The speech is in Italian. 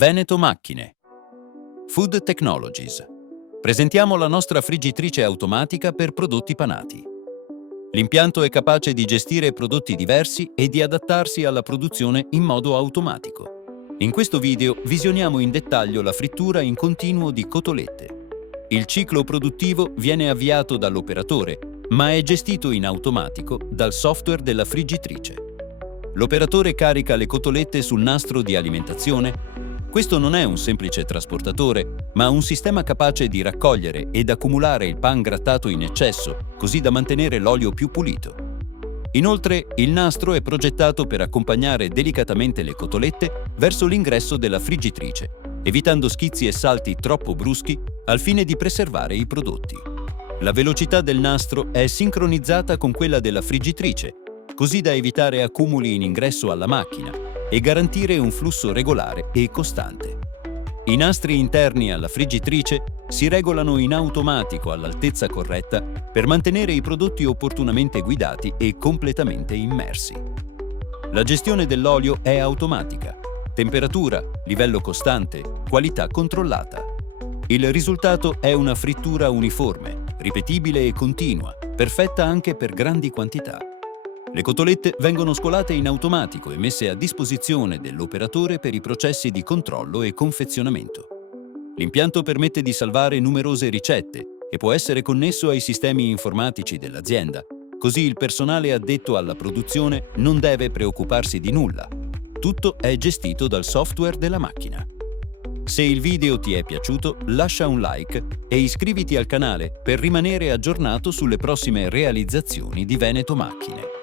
Veneto Macchine. Food Technologies. Presentiamo la nostra friggitrice automatica per prodotti panati. L'impianto è capace di gestire prodotti diversi e di adattarsi alla produzione in modo automatico. In questo video visioniamo in dettaglio la frittura in continuo di cotolette. Il ciclo produttivo viene avviato dall'operatore, ma è gestito in automatico dal software della friggitrice. L'operatore carica le cotolette sul nastro di alimentazione. Questo non è un semplice trasportatore, ma un sistema capace di raccogliere ed accumulare il pan grattato in eccesso, così da mantenere l'olio più pulito. Inoltre, il nastro è progettato per accompagnare delicatamente le cotolette verso l'ingresso della friggitrice, evitando schizzi e salti troppo bruschi al fine di preservare i prodotti. La velocità del nastro è sincronizzata con quella della friggitrice, così da evitare accumuli in ingresso alla macchina e garantire un flusso regolare e costante. I nastri interni alla friggitrice si regolano in automatico all'altezza corretta per mantenere i prodotti opportunamente guidati e completamente immersi. La gestione dell'olio è automatica. Temperatura, livello costante, qualità controllata. Il risultato è una frittura uniforme, ripetibile e continua, perfetta anche per grandi quantità. Le cotolette vengono scolate in automatico e messe a disposizione dell'operatore per i processi di controllo e confezionamento. L'impianto permette di salvare numerose ricette e può essere connesso ai sistemi informatici dell'azienda, così il personale addetto alla produzione non deve preoccuparsi di nulla. Tutto è gestito dal software della macchina. Se il video ti è piaciuto, lascia un like e iscriviti al canale per rimanere aggiornato sulle prossime realizzazioni di Veneto Macchine.